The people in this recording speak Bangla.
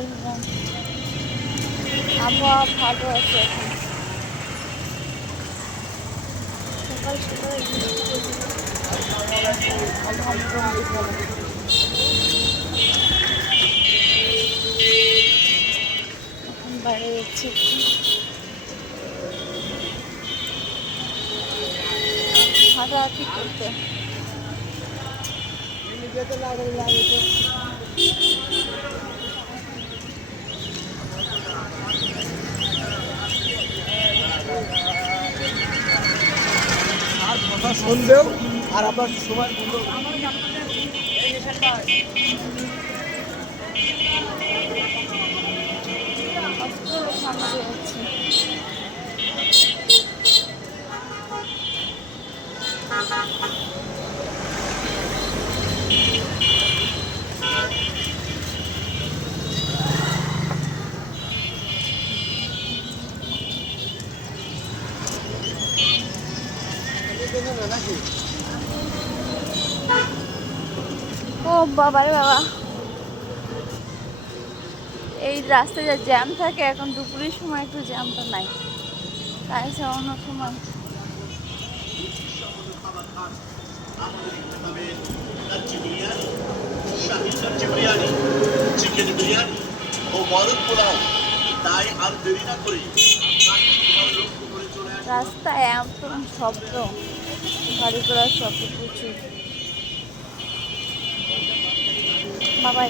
বললাম আবহাওয়া ভালো আছে এখন। সকাল সকাল এখন বাইরে যাচ্ছি হাঁটাহাঁটি করতে। আর কথা শুনবেও আর আপনার সময় বন্ধ ঠান্ডা যাচ্ছে। নাকি ও বাবা রে বাবা, এই রাস্তায় যা জ্যাম থাকে এখন দুপুরের সময় একটু জ্যামটা নাই, তাই অন্য সময় চিকেন বিরিয়ানি ও মরদ পোলাও, তাই আর দেরি না করে রাস্তায় এত শব্দ, গাড়ি ঘোড়ার শব্দ প্রচুর। বাবা